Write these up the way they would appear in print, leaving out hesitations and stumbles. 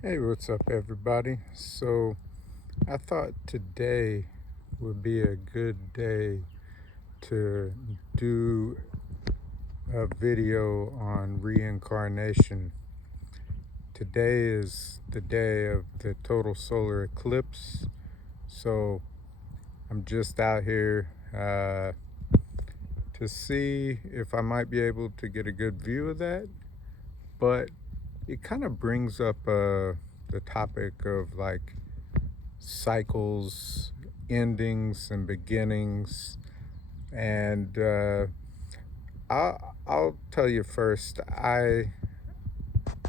Hey, what's up, everybody? So, I thought today would be a good day to do a video on reincarnation. Today is the day of the total solar eclipse, so I'm just out here to see if I might be able to get a good view of that. But it kind of brings up the topic of like cycles, endings, and beginnings. And I'll tell you first.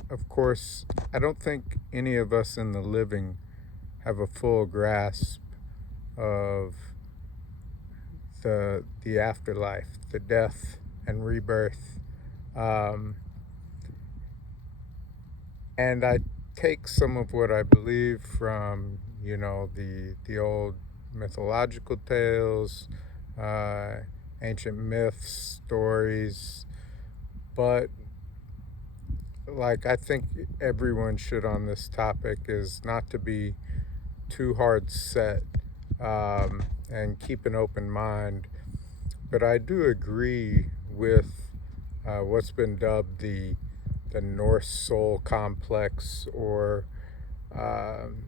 Of course, I don't think any of us in the living have a full grasp of the afterlife, the death and rebirth. Um, and I take some of what I believe from the old mythological tales, uh, ancient myths, stories, but like I think everyone should on this topic is not to be too hard set, and keep an open mind. But I do agree with what's been dubbed the Norse soul complex, or um,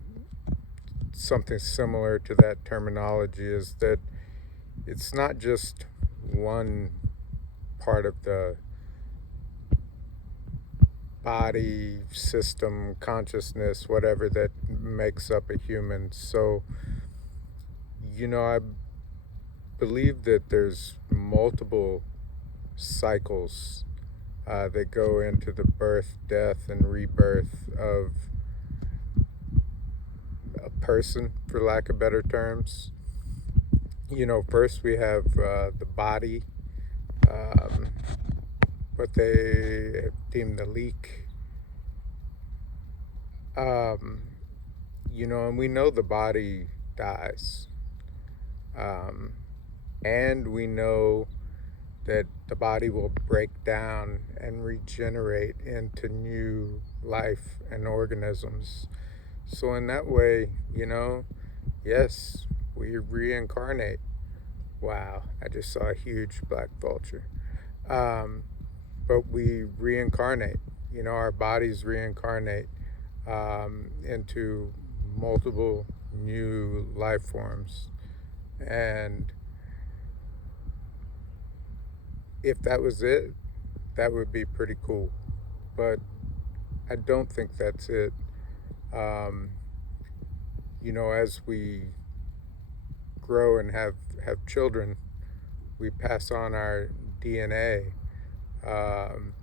something similar to that terminology, is that it's not just one part of the body, system, consciousness, whatever, that makes up a human. So, I believe that there's multiple cycles that go into the birth, death, and rebirth of a person, for lack of better terms. First we have the body, um, what they have deemed the leak. Um, and we know the body dies. Um, and we know that the body will break down and regenerate into new life and organisms. So, in that way, yes, we reincarnate. Wow, I just saw a huge black vulture. Um, but we reincarnate. Our bodies reincarnate into multiple new life forms. And if that was it, that would be pretty cool. But I don't think that's it. Um, as we grow and have children, we pass on our DNA. Um,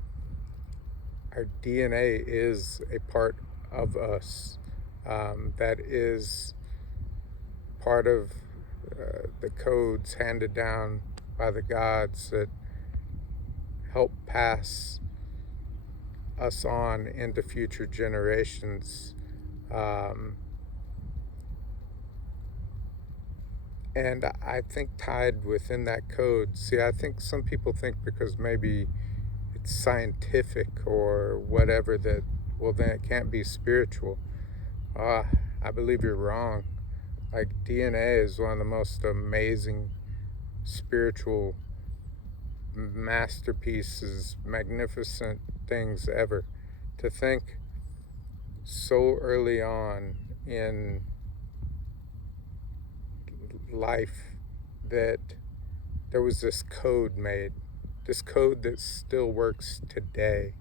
our DNA is a part of us. That is part of the codes handed down by the gods that help pass us on into future generations. Um, and I think tied within that code, see, I think some people think because maybe it's scientific or whatever that, well, then it can't be spiritual. I believe you're wrong. Like, DNA is one of the most amazing spiritual masterpieces, magnificent things ever. To think so early on in life that there was this code made, this code that still works today,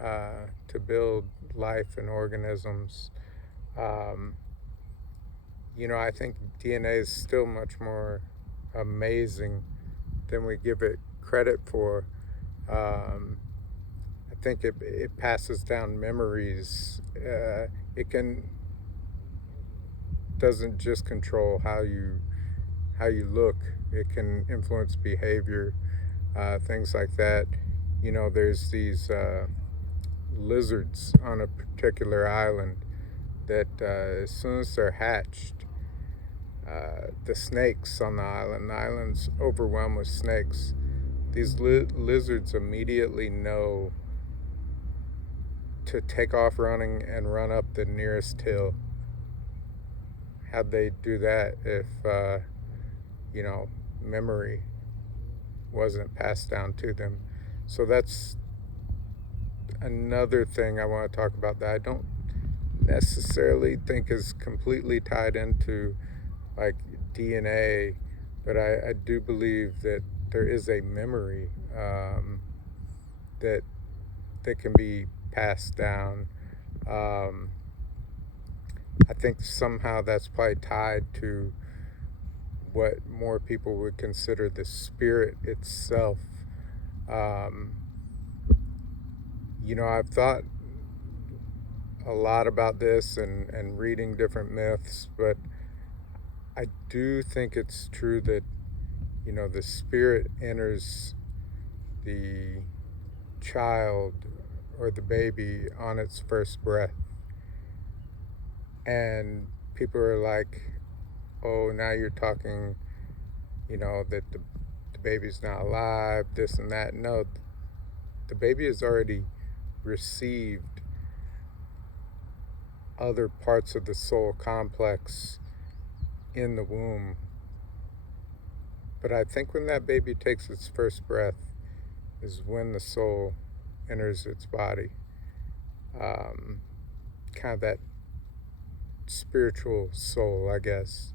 to build life and organisms. Um, I think DNA is still much more amazing than we give it credit for. Um, I think it passes down memories. It doesn't just control how you look. It can influence behavior, things like that. There's these lizards on a particular island that as soon as they're hatched, the snakes on the island's overwhelmed with snakes. These lizards immediately know to take off running and run up the nearest hill. How'd they do that if, memory wasn't passed down to them? So that's another thing I want to talk about that I don't necessarily think is completely tied into like DNA, but I do believe that there is a memory that can be passed down. Um, I think somehow that's probably tied to what more people would consider the spirit itself. Um, I've thought a lot about this and reading different myths, but I do think it's true that, the spirit enters the child or the baby on its first breath. And people are like, oh, now you're talking, that the baby's not alive, this and that. No, the baby has already received other parts of the soul complex in the womb. But I think when that baby takes its first breath is when the soul enters its body. Kind of that spiritual soul, I guess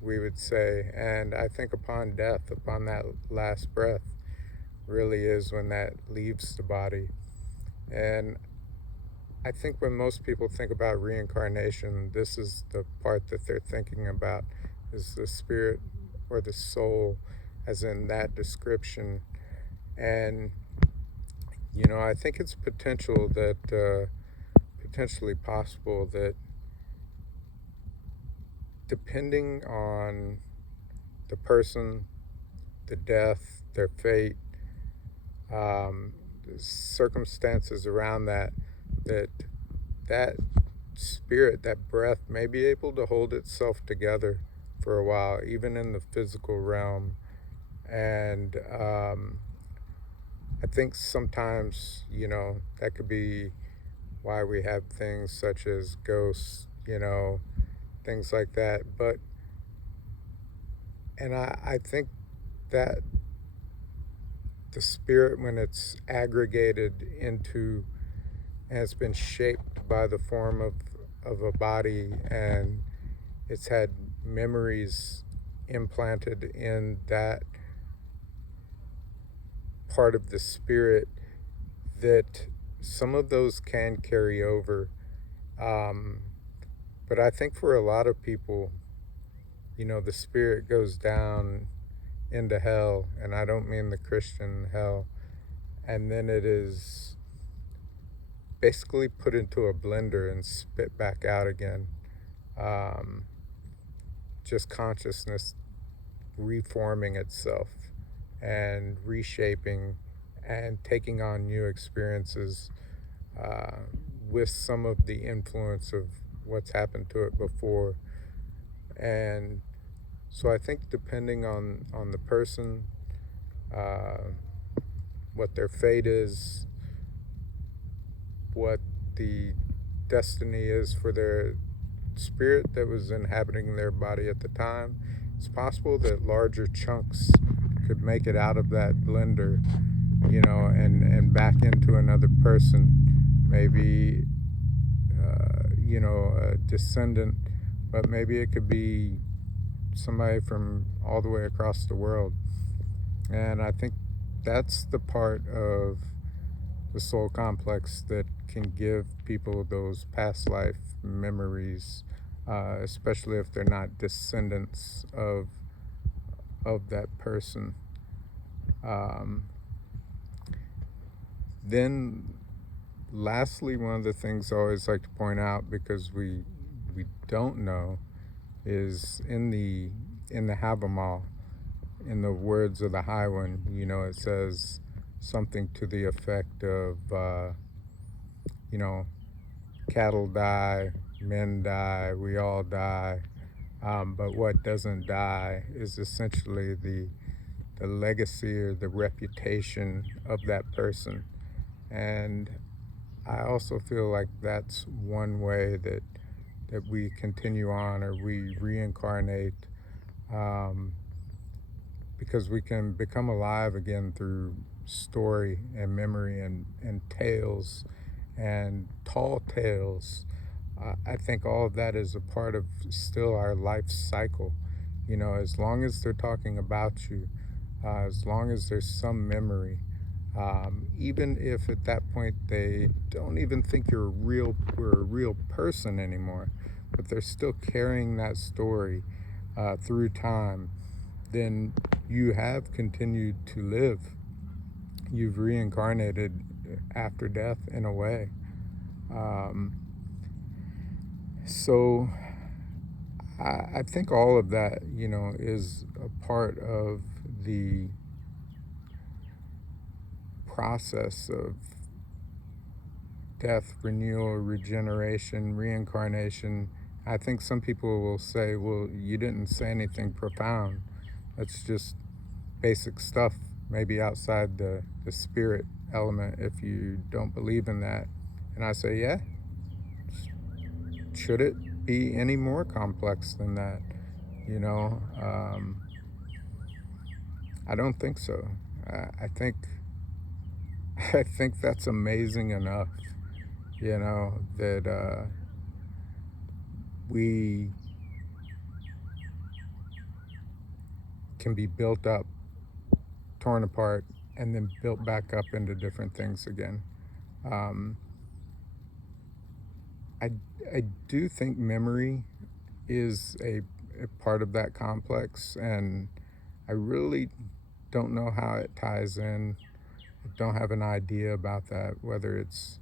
we would say. And I think upon death, upon that last breath, really is when that leaves the body. And I think when most people think about reincarnation, this is the part that they're thinking about, is the spirit or the soul, as in that description. And I think it's potentially possible that, depending on the person, the death, their fate, the circumstances around that spirit, that breath, may be able to hold itself together for a while, even in the physical realm. And I think sometimes, that could be why we have things such as ghosts, things like that. And I think that the spirit, when it's aggregated into and it's been shaped by the form of a body, and it's had memories implanted in that part of the spirit, that some of those can carry over. But I think for a lot of people, the spirit goes down into hell, and I don't mean the Christian hell, and then it is basically put into a blender and spit back out again. Just consciousness reforming itself and reshaping and taking on new experiences with some of the influence of what's happened to it before. And so I think depending on the person, what their fate is, what the destiny is for their spirit that was inhabiting their body at the time, it's possible that larger chunks could make it out of that blender, and back into another person, maybe, a descendant, but maybe it could be somebody from all the way across the world. And I think that's the part of the soul complex that can give people those past life memories, especially if they're not descendants of that person. Then lastly, one of the things I always like to point out, because we don't know, is in the Havamal, in the words of the High One, it says something to the effect of, cattle die, men die, we all die, but what doesn't die is essentially the legacy or the reputation of that person. And I also feel like that's one way that we continue on, or we reincarnate, um, because we can become alive again through story and memory and tales and tall tales. I think all of that is a part of still our life cycle. You know, as long as they're talking about you, as long as there's some memory, even if at that point they don't even think you're a real person anymore, but they're still carrying that story through time, then you have continued to live. You've reincarnated after death in a way. Um, so I think all of that, you know, is a part of the process of death, renewal, regeneration, reincarnation. I think some people will say, well, you didn't say anything profound. That's just basic stuff, maybe outside the spirit element, if you don't believe in that. And I say, yeah, should it be any more complex than that? You know, I don't think so. I think I think that's amazing enough. You know that we can be built up, torn apart, and then built back up into different things again. Um, I I do think memory is a part of that complex, and I really don't know how it ties in. I don't have an idea about that, whether it's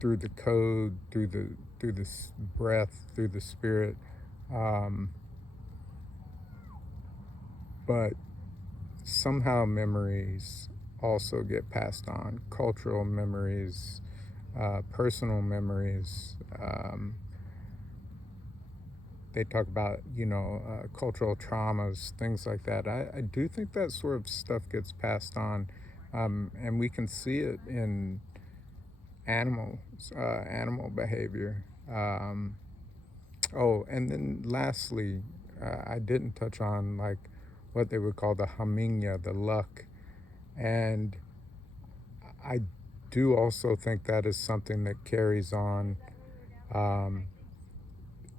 through the code, through the breath, through the spirit. Um, but somehow memories also get passed on, cultural memories, personal memories. They talk about, you know, cultural traumas, things like that. I do think that sort of stuff gets passed on, and we can see it in animals, animal behavior. Oh, and then lastly, I didn't touch on like what they would call the haminya, the luck, and I do also think that is something that carries on. Um,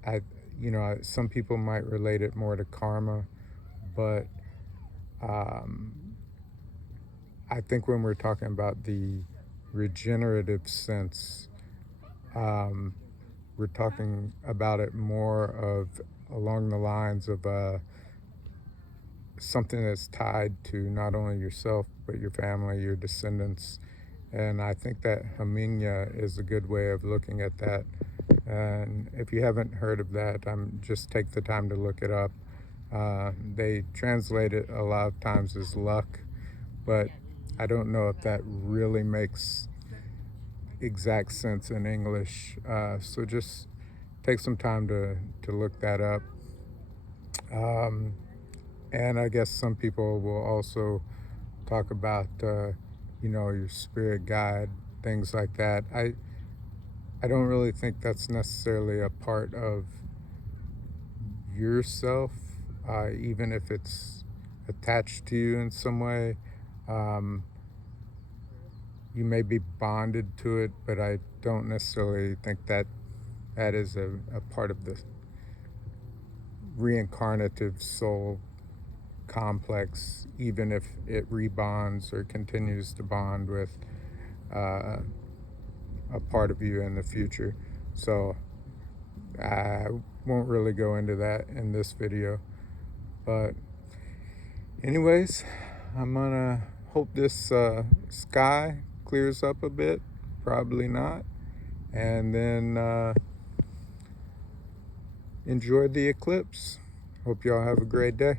I, you know, some people might relate it more to karma, but um, I think when we're talking about the regenerative sense, um, we're talking about it more of along the lines of something that's tied to not only yourself but your family, your descendants. And I think that Haminya is a good way of looking at that. And if you haven't heard of that, just take the time to look it up. They translate it a lot of times as luck, but I don't know if that really makes exact sense in English. So just take some time to look that up. Um, and I guess some people will also talk about, you know, your spirit guide, things like that. I don't really think that's necessarily a part of yourself, even if it's attached to you in some way. Um, you may be bonded to it, but I don't necessarily think that that is a part of the reincarnative soul complex, even if it rebonds or continues to bond with uh, a part of you in the future. So I won't really go into that in this video. But anyways, I'm gonna hope this sky clears up a bit. Probably not. And then enjoy the eclipse. Hope y'all have a great day.